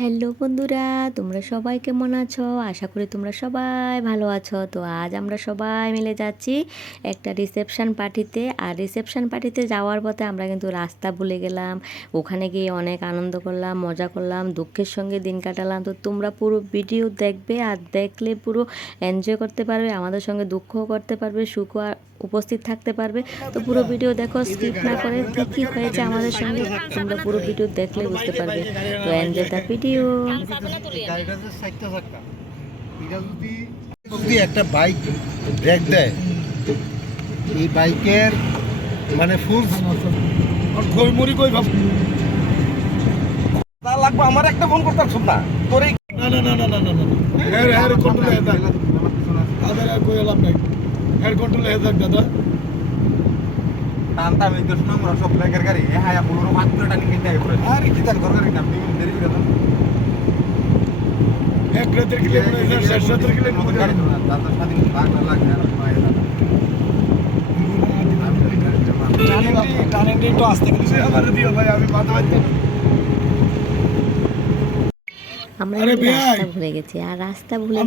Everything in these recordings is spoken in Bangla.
হ্যালো বন্ধুরা, তোমরা সবাই কেমন আছো? আশা করি তোমরা সবাই ভালো আছো। তো আজ আমরা সবাই মিলে যাচ্ছি একটা রিসেপশন পার্টিতে। আর রিসেপশন পার্টিতে যাওয়ার পথে আমরা কিন্তু রাস্তা ভুলে গেলাম। ওখানে গিয়ে অনেক আনন্দ করলাম, মজা করলাম, দুঃখের সঙ্গে দিন কাটালাম। তো তোমরা পুরো ভিডিও দেখবে, আর দেখলে পুরো এনজয় করতে পারবে, আমাদের সঙ্গে দুঃখও করতে পারবে, সুখও উপস্থিত থাকতে পারবে। তো পুরো ভিডিও দেখো, স্কিপ না করে। কী কী হয়েছে আমাদের সঙ্গে তোমরা পুরো ভিডিও দেখলে বুঝতে পারবে। তো এনজয় দ্য ভিডিও। যদি একটা বাইক ব্রেক দেয়, এই বাইকের মানে ফুল ঘইমুড়ি কই ভাব তা লাগবে। আমার একটা ফোন করতে পারছ না তোর এই না না না না না না না এর এর কন্ট্রোল হে দাদা আদার কই লাভ নাই। এর কন্ট্রোল হে দাদা টানতা আমি তো শুনলাম আমরা সব ব্রেকের গাড়ি এ হায়া পুরো ভাত করে টানি কিনতে আই পড়ে আরে কি তার ঘর গাড়ি নাম দিন দেরি করে দাও এক রাতের কিলোমিটার 70 কিলোমিটার গাড়ি দাদা স্বাধীন লাগনা লাগে আর টানেন একটু আস্তে করে আমার দিও ভাই, আমি মাথা ব্যথা। আমরা রাস্তা ভুলে গেছি, আর রাস্তা ভুলে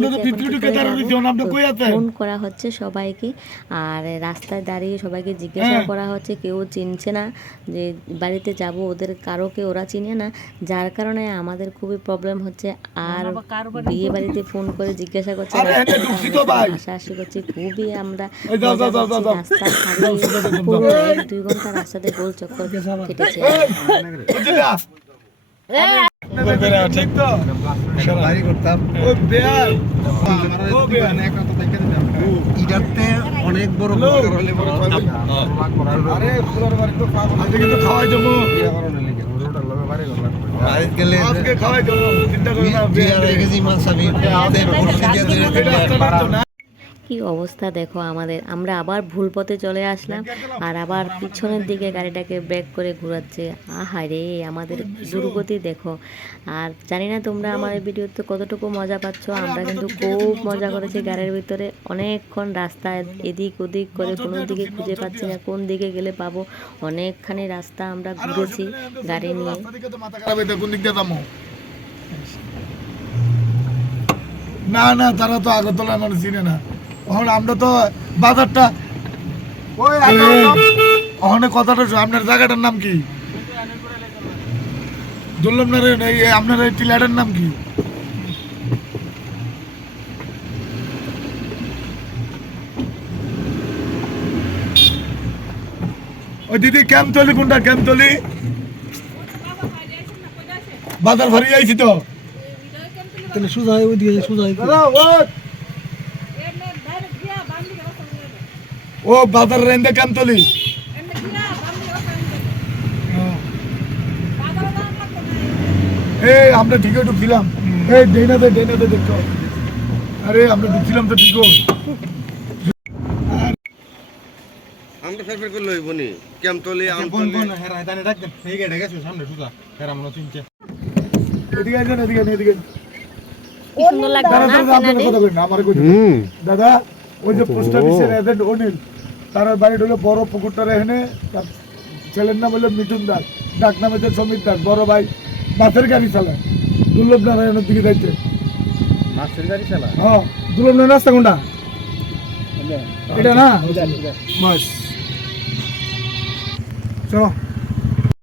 ফোন করা হচ্ছে সবাইকে। আর রাস্তায় দাঁড়িয়ে সবাইকে জিজ্ঞাসা করা হচ্ছে, কেউ চিনছে না যে বাড়িতে যাব, ওদের কারোকে ওরা চিনে না, যার কারণে আমাদের খুবই প্রবলেম হচ্ছে। আর বিয়ে বাড়িতে ফোন করে জিজ্ঞাসা করছে, হাসাহাসি করছি খুবই। আমরা রাস্তা হারিয়ে পুরো 1-2 ঘন্টা রাস্তাতে গোল চক্কর কেটেছে। ঠিক তো গাড়ি করতাম ওই বেয়ার ও বেয়ার একটা তো দেখে দিলাম ইডারতে অনেক বড় হলে বড় আরে পুরো বাড়ি তো আজকে কিন্তু খাওয়াই দেবো বিয়ে করানো লাগে রোডার লগে বাড়ি করলাম আজকে গেলে আজকে খাওয়াই দেবো, চিন্তা করো না। বিয়ার কেজি মাছ আমি কি অবস্থা দেখো আমাদের। আমরা আবার ভুল পথে চলে আসলাম, আর আবার পিছনের দিকে গাড়িটাকে ব্রেক করে ঘোরাচ্ছে। আহারে, আমাদের দুর্গতি দেখো। আর জানি না তোমরা আমার এই ভিডিওতে কতটুকু মজা পাচ্ছ। আমরা কিন্তু খুব মজা করেছি গাড়ির ভিতরে। অনেকক্ষণ রাস্তা এদিক ওদিক করে কোনো দিকে খুঁজে পাচ্ছি না, কোন দিকে গেলে পাবো। অনেকখানি রাস্তা আমরা ঘুরেছি গাড়ি নিয়ে। না না, তারা তো আগরতলা মানুষ চিনে না। এখন আমরা তো বাজারটা ওখানে কথাটা আপনার জায়গাটার নাম কি? দুর্লভ নারায়ণ। এই আপনার এই টিলাটার নাম কি? ওই দিদি ক্যাম্পতলি কোনটা? ক্যাম্পতলি বাজার ভারি আইছি তো তাহলে সোজা ওই দিকে সোজা ও বাজার রেন্দে ক্যাম্পতলি। এই আমরা ঠিকই ঢুকছিলাম। এই ডেনাতে দেখো। আরে আমরা ঢুকছিলাম তো ঠিক। আমরা ফের করে লইব নি কেমতলি আমতলি হেরা দানে ডাক দেন এই গেড়ে গেছে সামনে সুদা হেরা মনে চিনছে এদিকে আসেন, এদিকে কি সুন্দর লাগছে না দাদা। ওই যে পোস্ট অফিসের এজেন্ট অনিল, তার বাড়ি হলো বড় পুকুরটার এখানে। তার ছেলের নাম হলো মিঠুন দাস, ডাক নাম হচ্ছে সমিত দাস। বড় ভাই মাছের গাড়ি চালায় দুর্লভ নারায়ণের দিকে যাইতে। মাছের গাড়ি চালা? হ্যাঁ, দুর্লভ নারায়ণ রাস্তা কোনটা এটা না মাছ। চলো।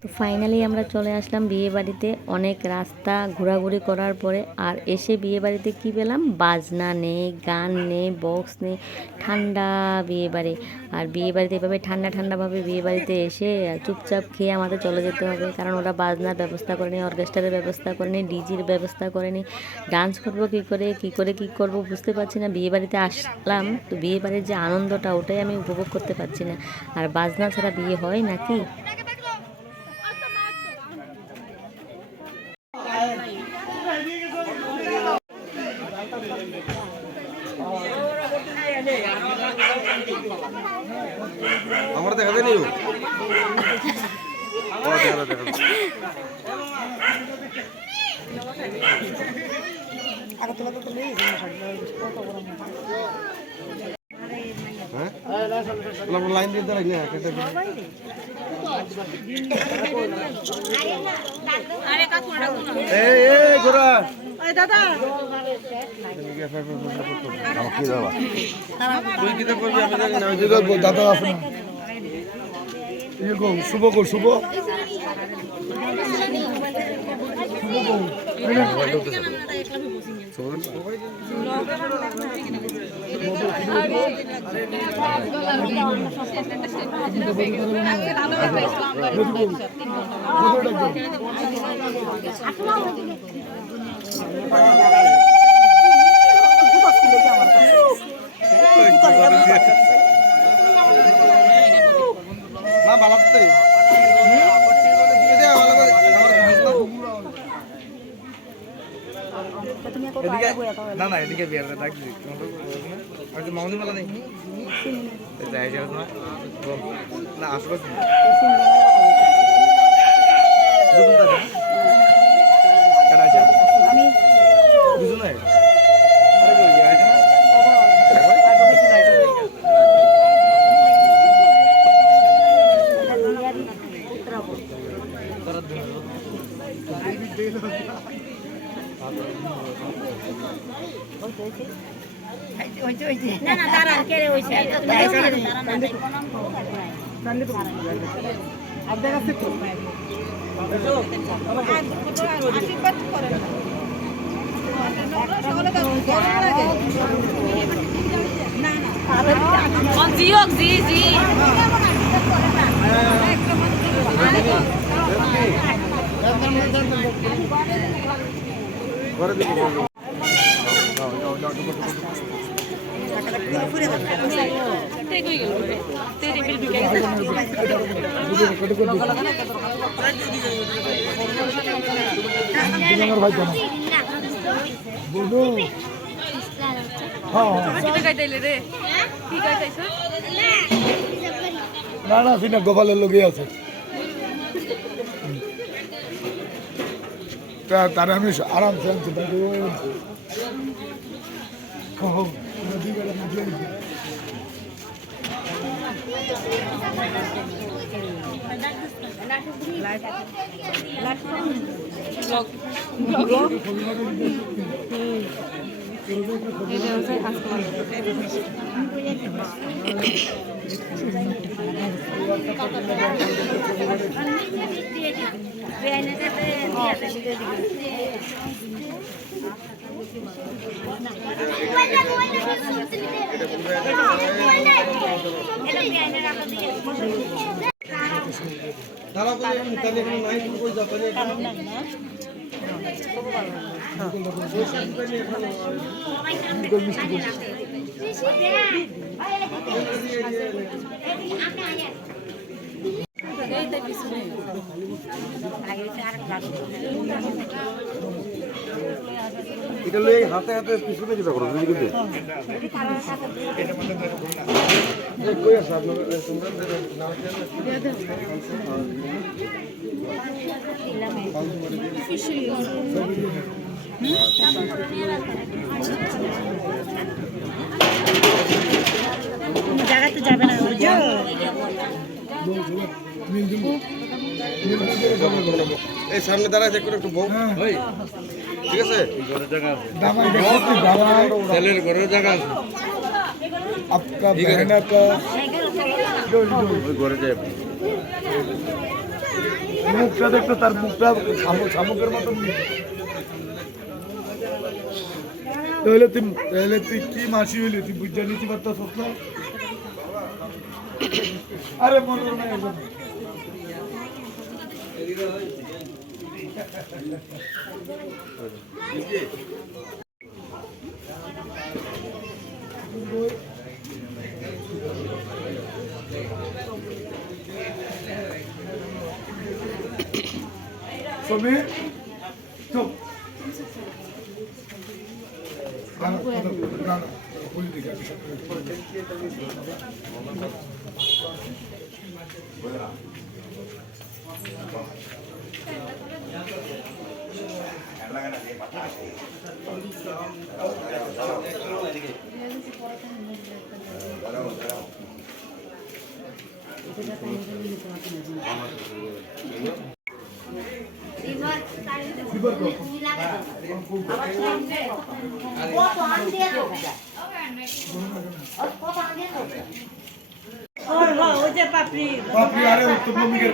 তো ফাইনালি আমরা চলে আসলাম বিয়ে বাড়িতে। অনেক রাস্তা ঘোরাঘুরি করার পরে আর এসে বিয়ে বাড়িতে কী পেলাম? বাজনা নেই, গান নেই, বক্স নেই, ঠান্ডা বিয়ে বাড়ি। আর বিয়ে বাড়িতে এভাবে ঠান্ডাভাবে বিয়ে বাড়িতে এসে চুপচাপ খেয়ে আমাদের চলে যেতে হবে, কারণ ওরা বাজনার ব্যবস্থা করেনি, অর্কেস্ট্রারের ব্যবস্থা করেনি, ডিজির ব্যবস্থা করেনি। ডান্স করবো কী করবো বুঝতে পারছি না। বিয়ে বাড়িতে আসলাম, তো বিয়ে বাড়ির যে আনন্দটা ওটাই আমি উপভোগ করতে পারছি না। আর বাজনা ছাড়া বিয়ে হয় নাকি? আমরা দেখা দেনি হ্যাঁ আমরা লাইন দিয়ে দাঁড়াই না কেটে এই এই গোরা ওই দাদা তুই কি করবি আমি জানি না ওই এদিকে দাদা আছে না ইয়ে গো শুভ গো শুভ না ভালো তো না না এদিকে বিয়ার ডাকছি আজকে মামুনি মেলা নেই যাই যাও না আশেপাশে বুঝো না না না দাঁড়ান কে রে হইছে আশীর্বাদ করেন না না জি জি ঘরে দিকে ভাই কেন বুঝো হ্যাঁ না না সিনা গোপালের লোকই আছে তারা আমি আরামসে আনছি তারা বলে তাহলে কোনো নাই তুমি কই যাও তাহলে এটা লই হাতে হাতে পিছনে কিটা করো বুঝলি কিন্তু এই কই আছে আপনারা তোমরা নাম জায়গাতে যাবে না বুঝছো এই সামনে দাঁড়ায় চেক করে একটু বউ ওই ঠিক আছে দামাই দেখো দামাই ছেলের ঘরের জায়গা আছে आपका बहना का ওই ঘরে যাই মুখটা দেখতো তার মুখটা শামুকের মতন তাহলে তুই কি মাসি হইলি তুই বুঝা নিতে পারতাস না আরে মনে নাই ছবি চুপ ওই যে পাপড়ি বাপরে আরে উত্তর ভূমিকের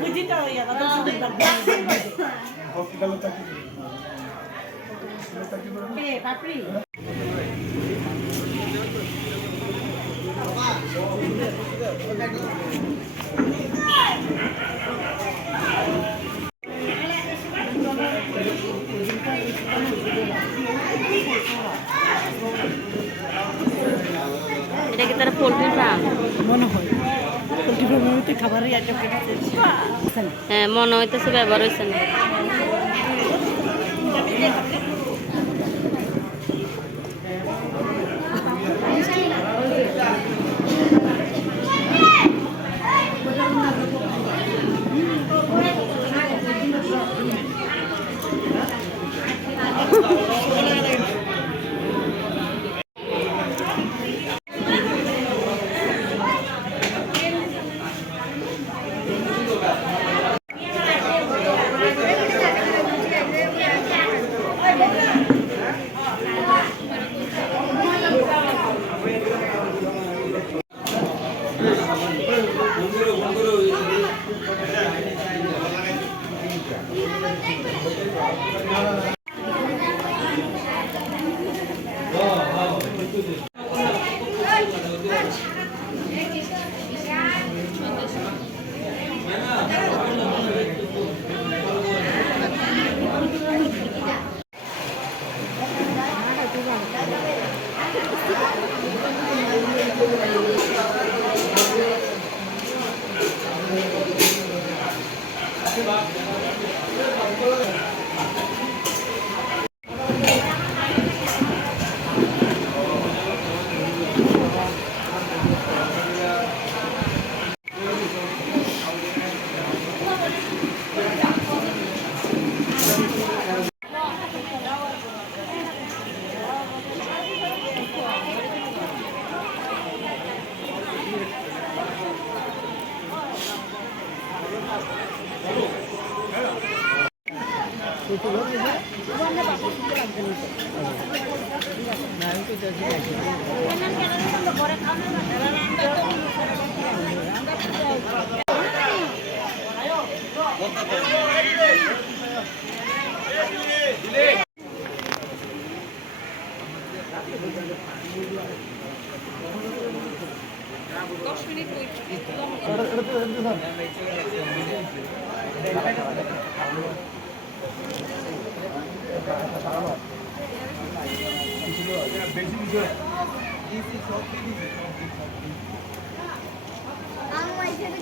বুঝি তো ইয়া কথা শুনি হসপিটালে থাকি পাপড়ি এটা কি তারা পোলট্রি ফার্ম? মনে হয় পোলট্রি ফার্মে খাবারই আইটেম হ্যাঁ মনে হইতেছে ব্যবহার হয়েছে না।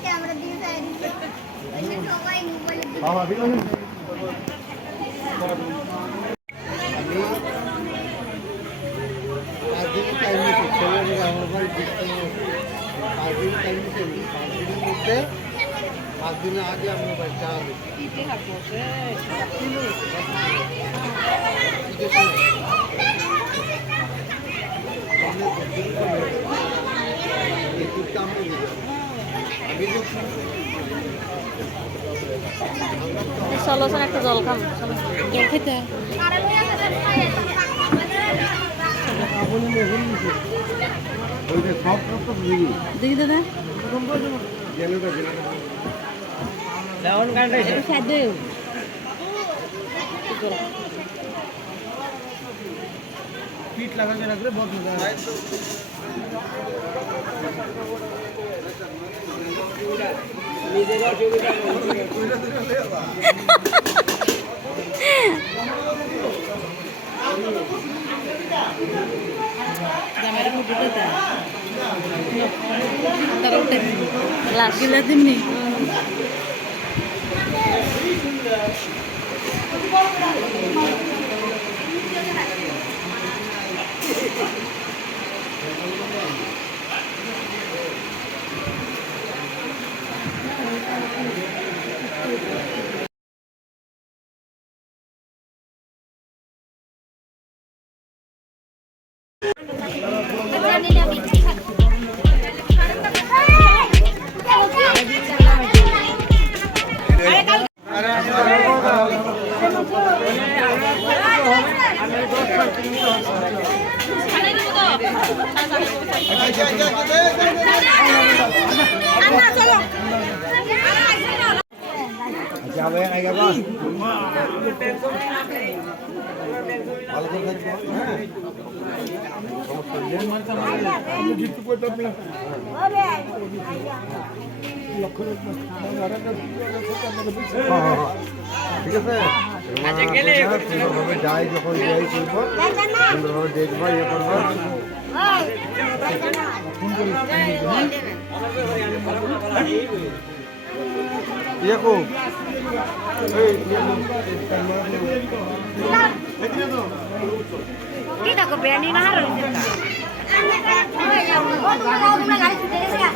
ক্যামেরা দিয়ে সবাই মোবাইলে পাঁচ দিনের আগে আমরা বাচ্চা চলো স্যার একটা জল খাম জল খেতে দেখি দাদা পিঠ লাগাতে রাখলে বহুত মজা হয় গ্লাস গিলা দিমনি নিলাম যাবে না যাবা ভালো করে থাকবো হ্যাঁ আমি কিছু করতাম না লক্ষ লোক ঠিক আছে সুন্দরভাবে যাই যখন যাই করবো সুন্দরভাবে দেখবো ইয়ে করবো দেখো Kita ke Berani nah harus. Oh, tunggu garis kita ya.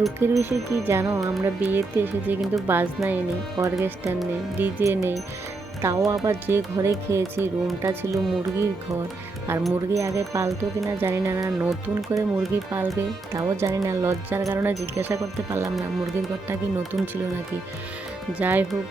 দুঃখের বিষয় কি জানো, আমরা বিয়েতে এসেছি কিন্তু বাজনাই নেই, অর্কেস্ট্রা নেই, ডিজে নেই। তাও আবার যে ঘরে খেয়েছি রুমটা ছিল মুরগির ঘর। আর মুরগি আগে পালতো কিনা জানি না, না নতুন করে মুরগি পালবে তাও জানি না। লজ্জার কারণে জিজ্ঞাসা করতে পারলাম না মুরগির ঘরটা কি নতুন ছিল নাকি। যাই হোক,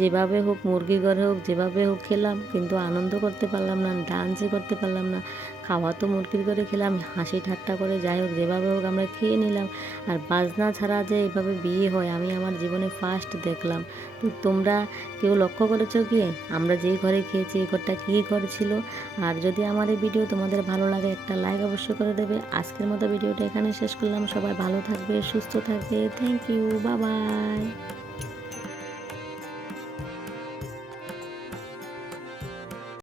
যেভাবে হোক মুরগির ঘরে হোক যেভাবে হোক খেলাম, কিন্তু আনন্দ করতে পারলাম না, ডান্সই করতে পারলাম না। খাওয়া তো মুরগির ঘরে খেলাম হাসি ঠাট্টা করে, যাই হোক যেভাবে হোক আমরা খেয়ে নিলাম। আর বাজনা ছাড়া যে এভাবে বিয়ে হয় আমি আমার জীবনে ফার্স্ট দেখলাম। তো তোমরা কেউ লক্ষ্য করেছো কি আমরা যেই ঘরে খেয়েছি এই ঘরটা কী ঘর ছিল? আর যদি আমার এই ভিডিও তোমাদের ভালো লাগে একটা লাইক অবশ্যই করে দেবে। আজকের মতো ভিডিওটা এখানে শেষ করলাম। সবাই ভালো থাকবে, সুস্থ থাকবে। Thank you, bye by.